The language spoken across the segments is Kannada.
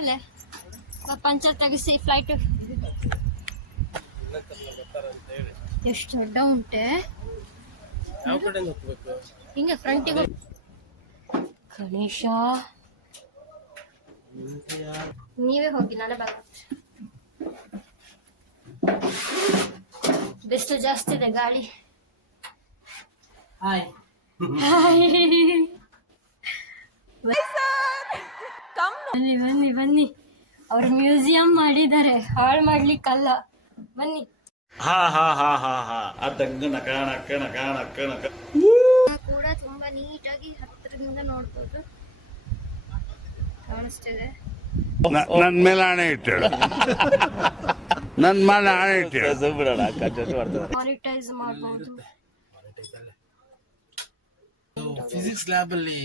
ಇಲ್ಲ ಪಂಚರ್ ತೆಗಿಸಿ ಫ್ಲೈಟ್ ಎಷ್ಟು ದೊಡ್ಡ ಉಂಟೆ. ಯಾವ ಕಡೆ ಹೋಗ್ಬೇಕು? ಹಿಂಗೆ ಫ್ರಂಟಿಗೆ ಗಣೇಶ ನೀವೇ ಹೋಗಿ ನಾನೇ ಬರ. ಬಿಸಿಲು ಜಾಸ್ತಿ ಇದೆ, ಗಾಳಿ. ಹಾಯ್ ಬನ್ನಿ ಬನ್ನಿ ಬನ್ನಿ, ಅವ್ರು ಮ್ಯೂಸಿಯಂ ಮಾಡಿದ್ದಾರೆ, ಹಾಳು ಮಾಡ್ಲಿಕ್ಕಲ್ಲ. ಬನ್ನಿ. ಕೂಡ ತುಂಬಾ ನೀಟಾಗಿ ಹತ್ತಿರದಿಂದ ನೋಡ್ಬೋದು, ಕಾಣಿಸ್ತಿದೆ. ನನ್ ಮೇಲೆ ಆಣೆ ಇಟ್ಟು ನನ್ ಮೇಲೆ ಆಣೆ ಇಟ್ಟು ಮಾನಿಟೈಸ್ ಮಾಡಬಹುದು. ಫಿಸಿಕ್ಸ್ ಲ್ಯಾಬ್ ಅಲ್ಲಿ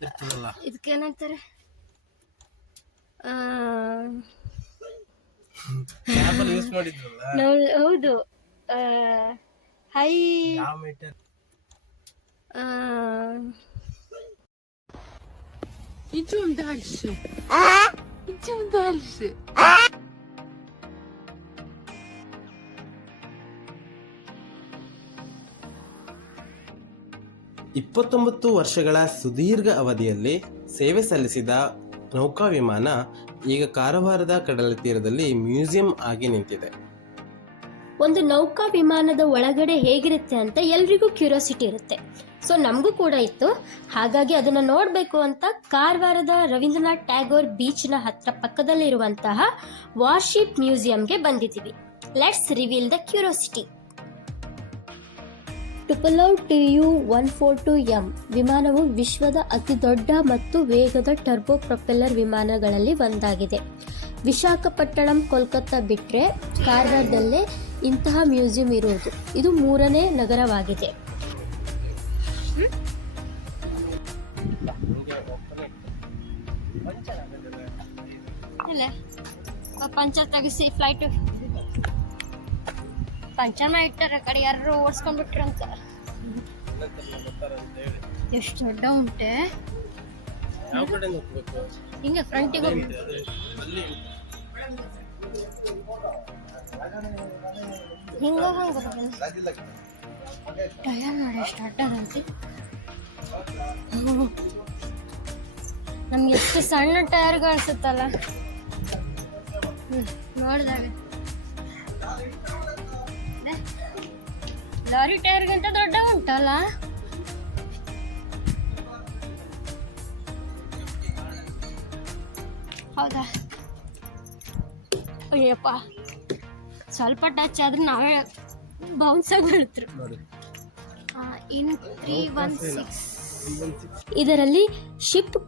ಇರ್ತದಲ್ಲ, ಇದಕ್ಕೇನಂತಾರೆ? ಯೂಸ್ ಮಾಡಿದ್ರಲ್ಲ. ಹೌದು, ಹೈ Идем дальше. Идем дальше. 29 ವರ್ಷಗಳ ಸುದೀರ್ಘ ಅವಧಿಯಲ್ಲಿ ಸೇವೆ ಸಲ್ಲಿಸಿದ ನೌಕಾ ವಿಮಾನ ಈಗ ಕಾರವಾರದ ಕಡಲ ತೀರದಲ್ಲಿ ಮ್ಯೂಸಿಯಂ ಆಗಿ ನಿಂತಿದೆ. ಒಂದು ನೌಕಾ ವಿಮಾನದ ಒಳಗಡೆ ಹೇಗಿರುತ್ತೆ ಅಂತ ಎಲ್ರಿಗೂ ಕ್ಯೂರಿಯಾಸಿಟಿ ಇರುತ್ತೆ. ಸೊ ನಮಗೂ ಕೂಡ ಇತ್ತು. ಹಾಗಾಗಿ ಅದನ್ನು ನೋಡಬೇಕು ಅಂತ ಕಾರವಾರದ ರವೀಂದ್ರನಾಥ್ ಟ್ಯಾಗೋರ್ ಬೀಚ್ನ ಹತ್ರ ಪಕ್ಕದಲ್ಲಿರುವಂತಹ ವಾರ್ಶಿಪ್ ಮ್ಯೂಸಿಯಂಗೆ ಬಂದಿದ್ದೀವಿ. Let's reveal the curiosity. Tupolev TU-142M ವಿಮಾನವು ವಿಶ್ವದ ಅತಿ ದೊಡ್ಡ ಮತ್ತು ವೇಗದ ಟರ್ಬೋ ಪ್ರೊಪೆಲ್ಲರ್ ವಿಮಾನಗಳಲ್ಲಿ ಒಂದಾಗಿದೆ. ವಿಶಾಖಪಟ್ಟಣಂ, ಕೋಲ್ಕತ್ತಾ ಬಿಟ್ಟರೆ ಕಾರವಾರದಲ್ಲೇ ಇಂತಹ ಮ್ಯೂಸಿಯಂ ಇರುವುದು ಇದು 3ನೇ ನಗರವಾಗಿದೆ. ಇಲ್ಲ ಪಂಚರ್ ತೆಗಿಸಿ ಫ್ಲೈಟ್ ಪಂಚರ್ ಇಟ್ಟಾರ, ಕಡೆ ಯಾರು ಓಡಿಸ್ಕೊಂಡ್ಬಿಟ್ರಂತ. ಎಷ್ಟು ದೊಡ್ಡ ಉಂಟೆ. ಯಾವ ಕಡೆ ಹೋಗ್ಬೇಕು? ಹಿಂಗೆ ಫ್ರಂಟಿಗೆ ಹಿಂಗ ಟಯರ್ ಮಾಡಿ ಸ್ಟಾರ್ಟ್ ಆದಂತೆ. ನಮ್ಗೆ ಎಷ್ಟು ಸಣ್ಣ ಟಯರ್ ಕಾಣಿಸುತ್ತಲ್ಲ ನೋಡಿದಾಗ. ಲಾರಿ ಟೈರ್ಗಿಂತ ದೊಡ್ಡ ಉಂಟಲ್ಲ. ಹೌದಾ? ಅಯ್ಯಪ್ಪ, ಸ್ವಲ್ಪ ಟಚ್ ಆದ್ರೆ ನಾವೇ ಬೌನ್ಸ್ ಆಗಿ ಬರುತ್ತರು. ಇನ್ 316 ಇದರಲ್ಲಿ ಶಿಪ್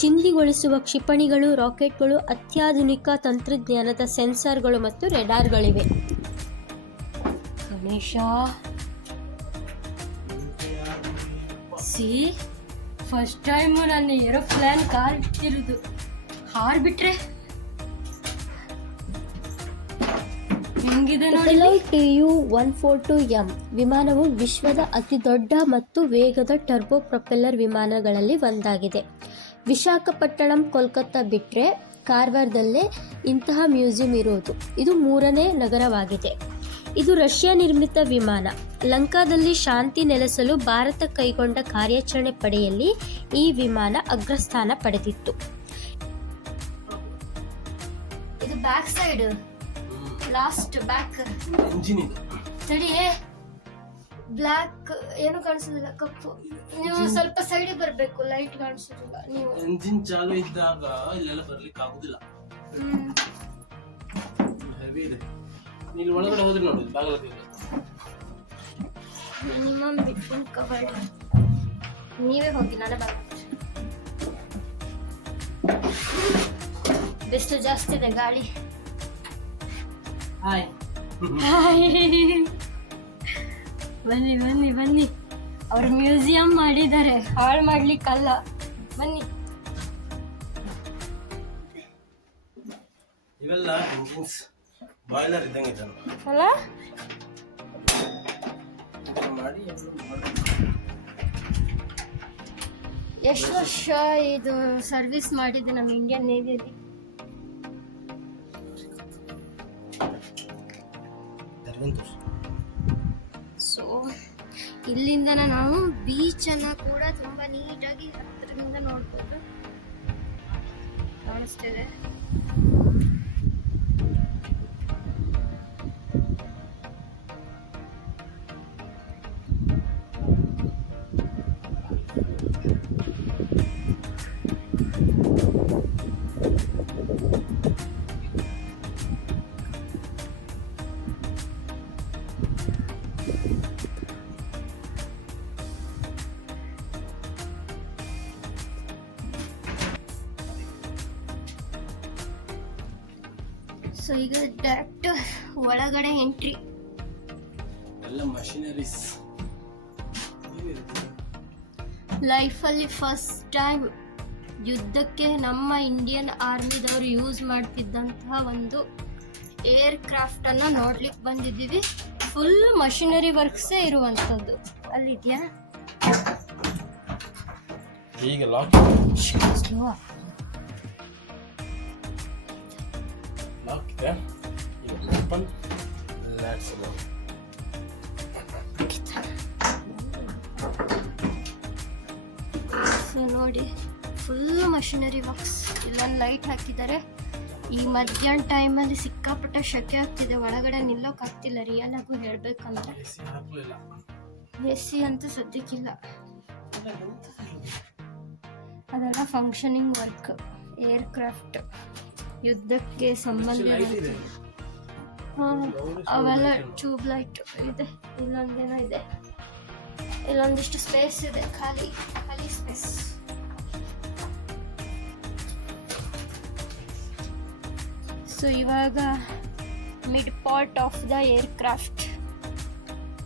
ಚಿಂದಿಗೊಳಿಸುವ ಕ್ಷಿಪಣಿಗಳು, ರಾಕೆಟ್ಗಳು, ಅತ್ಯಾಧುನಿಕ ತಂತ್ರಜ್ಞಾನದ ಸೆನ್ಸಾರ್ಗಳು ಮತ್ತು ರೆಡಾರ್ಗಳಿವೆ. ಗಣೇಶ ಫಸ್ಟ್ ಟೈಮ್ ನಾನು ಏರೋಪ್ಲೇನ್ ಕಾರ್ ಇಟ್ಟಿರುದು. ಹಾರ್ಬಿಟ್ರೆ ಹೆಂಗಿದೆ ನೋಡಿ. TU-142M ವಿಮಾನವು ವಿಶ್ವದ ಅತಿ ದೊಡ್ಡ ಮತ್ತು ವೇಗದ ಟರ್ಬೋ ಪ್ರೊಪೆಲ್ಲರ್ ವಿಮಾನಗಳಲ್ಲಿ ಒಂದಾಗಿದೆ. ವಿಶಾಖಪಟ್ಟಣಂ, ಕೋಲ್ಕತ್ತಾ ಬಿಟ್ಟರೆ ಕಾರವಾರದಲ್ಲೇ ಇಂತಹ ಮ್ಯೂಸಿಯಂ ಇರುವುದು ಇದು 3ನೇ ನಗರವಾಗಿದೆ. ಇದು ರಷ್ಯಾ ನಿರ್ಮಿತ ವಿಮಾನ. ಲಂಕಾದಲ್ಲಿ ಶಾಂತಿ ನೆಲೆಸಲು ಭಾರತ ಕೈಗೊಂಡ ಕಾರ್ಯಾಚರಣೆ ಪಡೆಯಲ್ಲಿ ಈ ವಿಮಾನ ಅಗ್ರಸ್ಥಾನ ಪಡೆದಿತ್ತು. ಇದು back side, last back engine ಇದು. ಸರಿ, ಬ್ಲಾಕ್ ಏನು ಕಾಣಿಸೋದಿಲ್ಲ, ಕಪ್ಪು. ನೀವು ಸ್ವಲ್ಪ ಸೈಡ್ ಬರಬೇಕು, ಲೈಟ್ ಕಾಣಿಸೋದಿಲ್ಲ. ನೀವು ಇಂಜಿನ್ ಚಾಲು ಇದ್ದಾಗ ಇಲ್ಲೆಲ್ಲ ಬರ್ಲಿಕ್ಕೆ ಆಗುದಿಲ್ಲ, ಹೆವಿ ಇದೆ. ಇಲ್ಲಿ ಒಳಗಡೆ ಹೋದ್ರೆ ನೋಡಿ ಬಾಗಿಲು ಮಿನಿಮಮ್ ಬಿಟ್ವೀನ್ ಕವರ್ಡ್. ನೀವೇ ಹೋಗಿ ನಾನೇ ಬರ್ತೀನಿ. ಬಿಸಿಲು ಜಾಸ್ತಿ ಇದೆ, ಗಾಳಿ. ಹಾಯ್ ಬನ್ನಿ ಬನ್ನಿ ಬನ್ನಿ, ಅವ್ರು ಮ್ಯೂಸಿಯಂ ಮಾಡಿದ್ದಾರೆ, ಹಾಳು ಮಾಡ್ಲಿಕ್ಕಲ್ಲ. ಬನ್ನಿ. ಇವೆಲ್ಲ ಎಂಜಿನ್ಸ್ ಬಾಯ್ಲರ್ ಇದ್ದಂಗೆ ಇದನ್ನು ಅಲ್ಲ ಮಾಡಿ ಎಷ್ಟು ವರ್ಷ ಇದು ಸರ್ವಿಸ್ ಮಾಡಿದೆ ನಮ್ಮ ಇಂಡಿಯನ್ ನೇವಿಯಲ್ಲಿ? ಸೊ ಇಲ್ಲಿಂದ ನಾವು ಬೀಚನ್ನು ಕೂಡ ತುಂಬ ನೀಟಾಗಿ ಹತ್ತಿರದಿಂದ ನೋಡ್ಬೋದು, ಕಾಣಿಸ್ತಿದೆ. ಸೊ ಈಗ ಡೈರೆಕ್ಟ್ ಒಳಗಡೆ ಎಂಟ್ರಿ. ಎಲ್ಲ ಮಷಿನರೀಸ್. ಲೈಫಲ್ಲಿ ಫಸ್ಟ್ ಟೈಮ್ ಯುದ್ಧಕ್ಕೆ ನಮ್ಮ ಇಂಡಿಯನ್ ಆರ್ಮಿದವರು ಯೂಸ್ ಮಾಡ್ತಿದ್ದಂತಹ ಒಂದು ಏರ್ ಕ್ರಾಫ್ಟನ್ನು ನೋಡ್ಲಿಕ್ಕೆ ಬಂದಿದ್ದೀವಿ. ಫುಲ್ ಮಷಿನರಿ ವರ್ಕ್ಸೇ ಇರುವಂಥದ್ದು. ಅಲ್ಲಿದೆಯಾ ಈಗ ಲಾಕ್ ಇದೆ. ಈಗ ಓಪನ್. Let's go. ಸೊ ನೋಡಿ, ಫುಲ್ ಮಷಿನರಿ ವರ್ಕ್ಸ್. ಇಲ್ಲೊಂದು ಲೈಟ್ ಹಾಕಿದ್ದಾರೆ. ಈ ಮಧ್ಯಾಹ್ನ ಟೈಮಲ್ಲಿ ಸಿಕ್ಕಾಪಟ್ಟೆ ಶೆಕೆ ಆಗ್ತಿದೆ, ಒಳಗಡೆ ನಿಲ್ಲೋಕ್ಕಾಗ್ತಿಲ್ಲ. ರಿಯಲ್ ಆಗು ಹೇಳ್ಬೇಕಂದ್ರೆ AC ಅಂತೂ ಸದ್ಯಕ್ಕಿಲ್ಲ. ಅದೆಲ್ಲ ಫಂಕ್ಷನಿಂಗ್ ವರ್ಕ್, ಏರ್ ಕ್ರಾಫ್ಟ್, ಯುದ್ಧಕ್ಕೆ ಸಂಬಂಧ ಅವೆಲ್ಲ ಟ್ಯೂಬ್ ಲೈಟ್ ಇದೆ. ಇಲ್ಲೊಂದೇನೋ ಇದೆ, ಇಲ್ಲೊಂದಿಷ್ಟು ಸ್ಪೇಸ್ ಇದೆ, ಖಾಲಿ ಸ್ಪೇಸ್. ಸೊ ಇವಾಗ mid part of the air craft,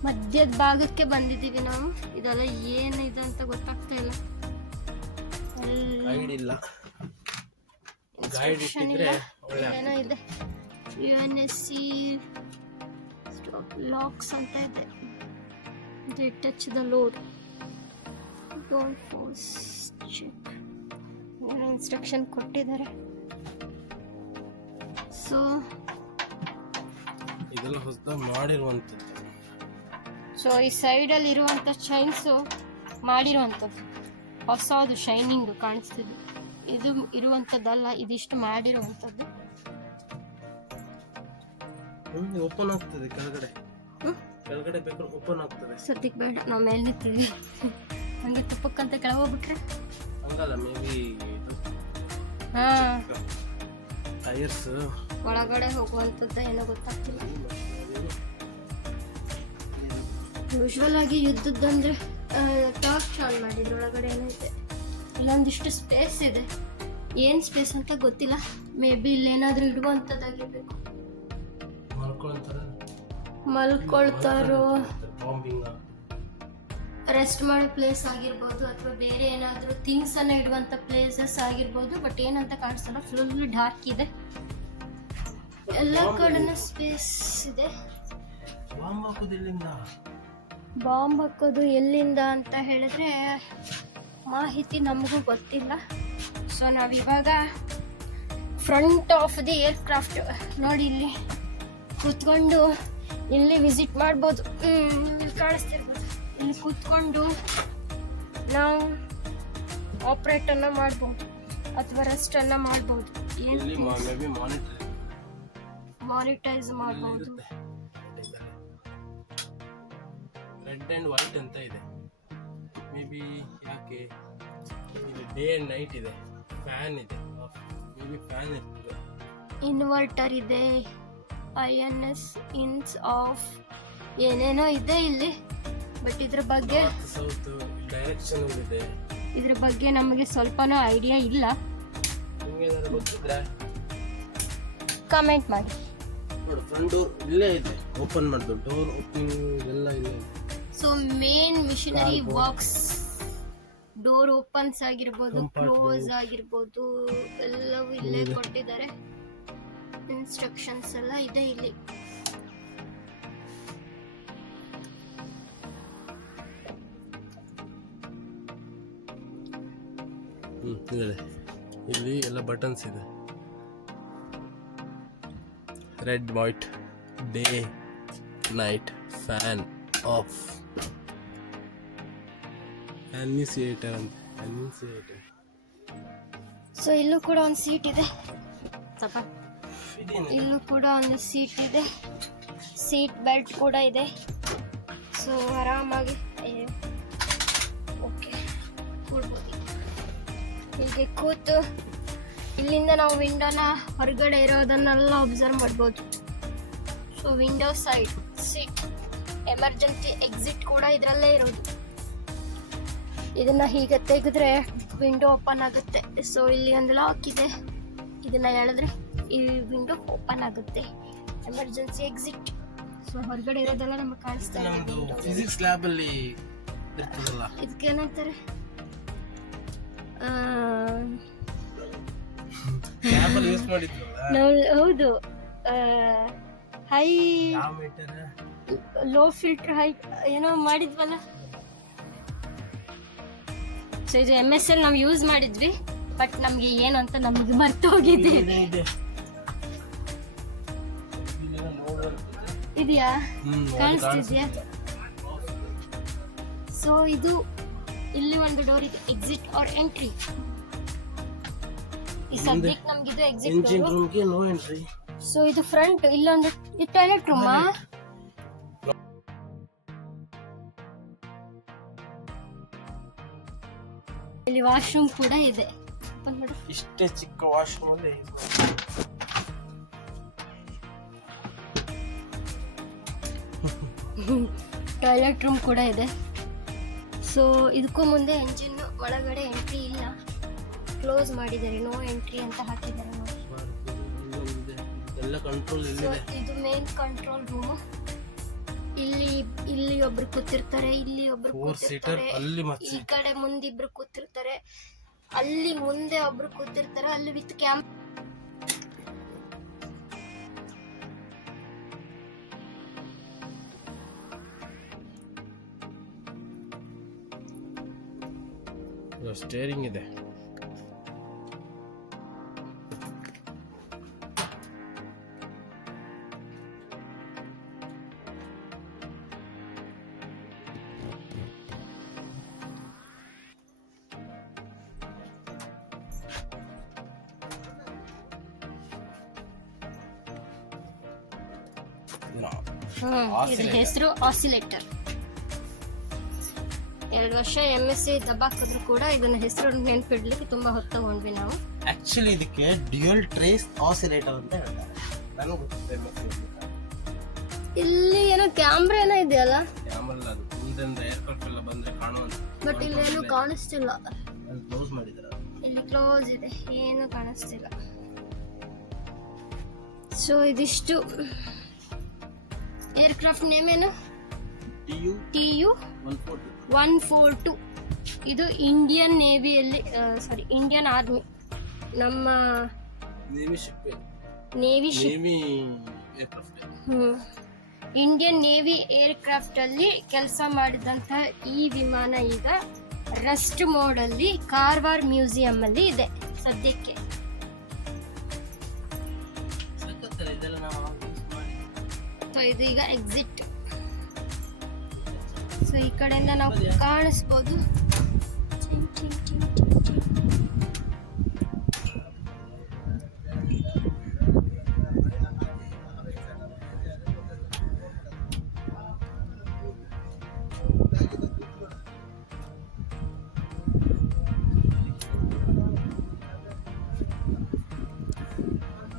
ಮಧ್ಯದ ಭಾಗಕ್ಕೆ ಬಂದಿದ್ದೀವಿ ನಾವು. ಇದೆಲ್ಲ ಏನಿದೆ ಅಂತ ಗೊತ್ತಾಗ್ತಾ ಇಲ್ಲ. ಏನೋ ಇದೆ, UNSC ಲಾಕ್ಸ್ ಅಂತ ಇದೆ. Touch the load, don't force check, ಏನೋ ಇನ್ಸ್ಟ್ರಕ್ಷನ್ ಕೊಟ್ಟಿದ್ದಾರೆ. ಸೊ ಇದೆಲ್ಲ ಹೊಸದಾಗಿ ಮಾಡಿರುವಂಥದ್ದು. ಸೊ ಈ ಸೈಡಲ್ಲಿ ಇರುವಂಥ ಚೈನ್ಸು ಮಾಡಿರುವಂಥದ್ದು, ಹೊಸದು ಶೈನಿಂಗ್ ಕಾಣಿಸ್ತಿದೆ. ಇದು ಇರುವಂಥದ್ದಲ್ಲ, ಇದಿಷ್ಟು ಮಾಡಿರುವಂಥದ್ದು. ಓಪನ್ ಆಗ್ತದೆ ಕೆಳಗಡೆ ಬೇಕಾದ್ರೆ ಓಪನ್ ಆಗ್ತದೆ. ಸದ್ಯಕ್ಕೆ ಬೇಡ, ನಾವು ಮೇಲೆ ನಿಂತೀವಿ. ಹಂಗೆ ತುಪ್ಪಕ್ಕಂತ ಕೆಳಗೆ ಹೋಗ್ಬಿಟ್ರೆ ಹಂಗಲ್ಲ, ಮೇ ಬಿ ಹಾಂ ಟೈರ್ಸ್ ಒಳಗಡೆ ಹೋಗುವಂಥದ್ದು ಏನೋ ಗೊತ್ತಾಗ್ತಿಲ್ಲ. ಯೂಶ್ವಲ್ ಆಗಿ ಯುದ್ಧದಂದ್ರೆ ಟಾರ್ಚ್ ಆನ್ ಮಾಡಿದ್ರು. ಒಳಗಡೆ ಏನೈತೆ, ಇಲ್ಲೊಂದಿಷ್ಟು ಸ್ಪೇಸ್ ಇದೆ. ಏನು ಸ್ಪೇಸ್ ಅಂತ ಗೊತ್ತಿಲ್ಲ. ಮೇ ಬಿ ಇಲ್ಲೇನಾದ್ರೂ ಇಡುವಂಥದ್ದಾಗಿರ್ಬೇಕು. ಮಲ್ಕೊಳ್ತಾರೋ, ರೆಸ್ಟ್ ಮಾಡೋ ಪ್ಲೇಸ್ ಆಗಿರ್ಬೋದು, ಅಥವಾ ಬೇರೆ ಏನಾದರೂ ಥಿಂಗ್ಸ್ ಅನ್ನ ಇಡುವಂಥ ಪ್ಲೇಸಸ್ ಆಗಿರ್ಬೋದು. ಬಟ್ ಏನಂತ ಕಾಣಿಸಲ್ಲ, ಫುಲ್ ಡಾರ್ಕ್ ಇದೆ. ಎಲ್ಲ ಕಡೆನೂ ಸ್ಪೇಸ್ ಇದೆ. ಬಾಂಬ್ ಹಾಕೋದು ಎಲ್ಲಿಂದ ಅಂತ ಹೇಳಿದ್ರೆ ಮಾಹಿತಿ ನಮಗೂ ಗೊತ್ತಿಲ್ಲ. ಸೊ ನಾವಿವಾಗ front of the air craft ನೋಡಿ, ಇಲ್ಲಿ ಕೂತ್ಕೊಂಡು ಇಲ್ಲಿ ವಿಸಿಟ್ ಮಾಡ್ಬೋದು. ಇಲ್ಲಿ ಕಾಣಿಸ್ತಿರ್ಬೋದು. ಇಲ್ಲಿ ಕೂತ್ಕೊಂಡು ನಾವು ಆಪ್ರೇಟನ್ನು ಮಾಡ್ಬೋದು ಅಥವಾ ರೆಸ್ಟನ್ನು ಮಾಡ್ಬೋದು. ಮಾನಿಟೈಸ್ ಮಾಡ್ಬೋದು. ರೆಡ್ ಆ್ಯಂಡ್ ವೈಟ್ ಅಂತ ಇದೆ. ಮೇ ಬಿ ಯಾಕೆ ಇಲ್ಲಿ ಡೇ ಆ್ಯಂಡ್ ನೈಟ್ ಇದೆ. ಫ್ಯಾನ್ ಇದೆ, ಮೇ ಬಿ ಫ್ಯಾನ್ ಇರ್ತದೆ. ಇನ್ವರ್ಟರ್ ಇದೆ, INS ಇನ್ಸ್ ಆಫ್ ಏನೇನೋ ಇದೆ ಇಲ್ಲಿ. ಬಟ್ ಇದ್ರ ಬಗ್ಗೆ ಸೌತ್ ಡೈರೆಕ್ಷನ್ ಇದೆ. ಇದ್ರ ಬಗ್ಗೆ ನಮಗೆ ಸ್ವಲ್ಪನೂ ಐಡಿಯಾ ಇಲ್ಲ. ನಿಮಗೆ ಏನಾದ್ರು ಗೊತ್ತಿದ್ರೆ ಕಮೆಂಟ್ ಮಾಡಿ. ನೋಡಿ, ಫ್ರಂಟ್ ಡೋರ್ ಇಲ್ಲೇ ಇದೆ, ಓಪನ್ ಮಾಡಿದ್ರು. ಡೋರ್ ಓಪನಿಂಗ್ ಎಲ್ಲ ಇಲ್ಲೇ ಇದೆ. So main machinery works, door opens ಆಗಿರ್ಬೋದು, ಕ್ಲೋಸ್ ಆಗಿರ್ಬೋದು, ಎಲ್ಲವೂ ಇಲ್ಲೇ ಕೊಟ್ಟಿದ್ದಾರೆ. ಇನ್ಸ್ಟ್ರಕ್ಷನ್ಸ್ ಎಲ್ಲ ಇದೆ ಇಲ್ಲಿ. ಇದೆ. ಇಲ್ಲಿ ಎಲ್ಲ ಬಟನ್ಸ್ ಇದೆ. Red, white, day, night, fan off, annunciator ಅಂತ. ಅನಿಸಿಯೇಟರ್. ಸೊ ಇಲ್ಲೂ ಕೂಡ ಒಂದು ಸೀಟ್ ಇದೆ. ಇಲ್ಲೂ ಕೂಡ ಒಂದು ಸೀಟ್ ಇದೆ. ಸೀಟ್ ಬೆಲ್ಟ್ ಕೂಡ ಇದೆ. ಸೊ ಆರಾಮಾಗಿ ಓಕೆ ಕೂಡ್ಬೋದು. ಹೀಗೆ ಕೂತು ಇಲ್ಲಿಂದ ನಾವು ವಿಂಡೋನ ಹೊರಗಡೆ ಇರೋದನ್ನೆಲ್ಲ ಅಬ್ಸರ್ವ್ ಮಾಡ್ಬೋದು. So window side seat, emergency exit ಕೂಡ ಇದರಲ್ಲೇ ಇರೋದು. ಇದನ್ನ ಹೀಗೆ ತೆಗೆದ್ರೆ ವಿಂಡೋ ಓಪನ್ ಆಗುತ್ತೆ. ಸೊ ಇಲ್ಲಿ ಒಂದು ಲಾಕ್ ಇದೆ, ಇದನ್ನ ಎಳೆದ್ರೆ ಈ ವಿಂಡೋ ಓಪನ್ ಆಗುತ್ತೆ. Emergency exit. ಸೊ ಹೊರಗಡೆ ಇರೋದೆಲ್ಲ ನಮಗೆ ಕಾಣಿಸ್ತಾ ಇದೆ. ಫಿಸಿಕ್ಸ್ ಲ್ಯಾಬ್ ಅಲ್ಲಿ ಇರ್ತದಲ್ಲ, ಇದಕ್ಕೆ ಏನಂತಾರೆ, ಯೂಸ್ ಮಾಡಿದ್ರಲ್ಲ ನಾವು ಹೌದು, high meter, low filter, high ಏನೋ ಮಾಡಿದ್ವಲ್ಲ. ಸೊ ಇದು MSL ನಾವು ಯೂಸ್ ಮಾಡಿದ್ವಿ, ಬಟ್ ನಮ್ಗೆ ಏನು ಅಂತ ನಮ್ಗೆ ಮರ್ತೋಗಿದೆ. ಇದೆಯಾ, ಕಾಣಿಸ್ತಿದ್ಯಾ? ಸೊ ಇದು ಇಲ್ಲಿ ಒಂದು ಡೋರ್ ಇದೆ, ಎಕ್ಸಿಟ್ ಆರ್ ಎಂಟ್ರಿ. ಈ ಸದ್ಯಕ್ಕೆ ನಮ್ಗೆ ಇದು ಎಕ್ಸಿಟ್ ಎಂಜಿನ್ ರೂಮ್ಗೆ ನೋ ಎಂಟ್ರಿ. ಸೊ ಇದು ಫ್ರಂಟ್. ಇಲ್ಲೊಂದು ಇದು ಟಾಯ್ಲೆಟ್ ರೂಮಾ? ಇಲ್ಲಿ ವಾಶ್ರೂಮ್ ಕೂಡ ಇದೆ. ಇಷ್ಟೇ ಚಿಕ್ಕ ವಾಶ್ರೂಮ್ ಅಲ್ಲಿ ಟಾಯ್ಲೆಟ್ ರೂಮ್ ಕೂಡ ಇದೆ. ಸೊ ಇದಕ್ಕೂ ಮುಂದೆ ಎಂಜಿನ್ ಒಳಗಡೆ ಎಂಟ್ರಿ ಇಲ್ಲ, ಕ್ಲೋಸ್ ಮಾಡಿದ್ದಾರೆ, ನೋ ಎಂಟ್ರಿ ಅಂತ ಹಾಕಿದ್ದಾರೆ ನೋಡಿ. ಎಲ್ಲ ಕಂಟ್ರೋಲ್ ಇಲ್ಲಿದೆ. ಇದು ಮೇನ್ ಕಂಟ್ರೋಲ್ ರೂಮ್. ಇಲ್ಲಿ ಒಬ್ರು ಕೂತಿರ್ತಾರೆ, ಇಲ್ಲಿ ಒಬ್ರು ಕೂತಿರ್ತಾರೆ, ಅಲ್ಲಿ ಮತ್ತೆ ಈ ಕಡೆ ಮುಂದೆ ಇಬ್ರು ಕೂತಿರ್ತಾರೆ, ಅಲ್ಲಿ ಮುಂದೆ ಒಬ್ರು ಕೂತಿರ್ತಾರೆ, ಅಲ್ಲಿ ವಿತ್ ಕ್ಯಾಮ್. ಸ್ಟೇರಿಂಗ್ ಇದೆ. ಇದ್ರ ಹೆಸರು ಆಸಿಲೇಟರ್. 2 ವರ್ಷ MSc ದಬ್ಬಾಕಿದ್ರು ಕೂಡ ಇದನ್ನ ಹೆಸರು ನೆನ್ಪಿಡ್ಲಿಕ್ಕೆ ತುಂಬಾ ಹೊತ್ತು ತಗೊಂಡ್ವಿ ನಾವು. ಆಕ್ಚುಲಿ ಇದಕ್ಕೆ ಡ್ಯುಯಲ್ ಟ್ರೇಸ್ ಆಸಿಲೇಟರ್ ಅಂತ ಹೇಳ್ತಾರೆ. ನನಗೆ ಗೊತ್ತಿದೆ. ಇಲ್ಲಿ ಏನೋ ಕ್ಯಾಮ್ರಾ ಏನೋ ಇದೆಯಲ್ಲ, ಕ್ಯಾಮರಾ ಅದು ಮುಂದೆಂದ ಏರ್ಕ್ರಾಫ್ಟ್ ಎಲ್ಲ ಬಂದ್ರೆ ಕಾಣುವಂತ. ಬಟ್ ಇಲ್ಲಿ ಏನು ಕಾಣಿಸ್ತಿಲ್ಲ. ಕ್ಲೋಸ್ ಮಾಡಿದ್ದಾರೆ. ಇಲ್ಲಿ ಕ್ಲೋಸ್ ಇದೆ, ಏನು ಕಾಣಿಸ್ತಿಲ್ಲ. ಸೊ ಇದಿಷ್ಟು. ಏರ್ಕ್ರಾಫ್ಟ್ ನೇಮ್ ಏನು? TU 142. ಇದು ಇಂಡಿಯನ್ ನೇವಿಯಲ್ಲಿ, ಸಾರಿ ಇಂಡಿಯನ್ ಆರ್ಮಿ, ನಮ್ಮ ನೇವಿ ಇಂಡಿಯನ್ ನೇವಿ ಏರ್ಕ್ರಾಫ್ಟ್ ಅಲ್ಲಿ ಕೆಲಸ ಮಾಡಿದಂತಹ ಈ ವಿಮಾನ ಈಗ ರೆಸ್ಟ್ ಮೋಡ್ ಅಲ್ಲಿ ಕಾರವಾರ ಮ್ಯೂಸಿಯಂ ಅಲ್ಲಿ ಇದೆ ಸದ್ಯಕ್ಕೆ. ಇದು ಈಗ ಎಕ್ಸಿಟ್. ಸೊ ಈ ಕಡೆಯಿಂದ ನಾವು ಕಾಣಿಸ್ಬೋದು.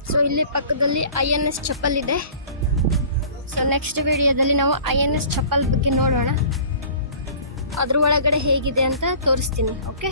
ಸೊ ಇಲ್ಲಿ ಪಕ್ಕದಲ್ಲಿ INS ಚಪ್ಪಲ್ ಇದೆ. ಸೊ ನೆಕ್ಸ್ಟ್ ವಿಡಿಯೋದಲ್ಲಿ ನಾವು INS ಚಪ್ಪಲ್ ಬಗ್ಗೆ ನೋಡೋಣ. ಅದ್ರ ಒಳಗಡೆ ಹೇಗಿದೆ ಅಂತ ತೋರಿಸ್ತೀನಿ. ಓಕೆ,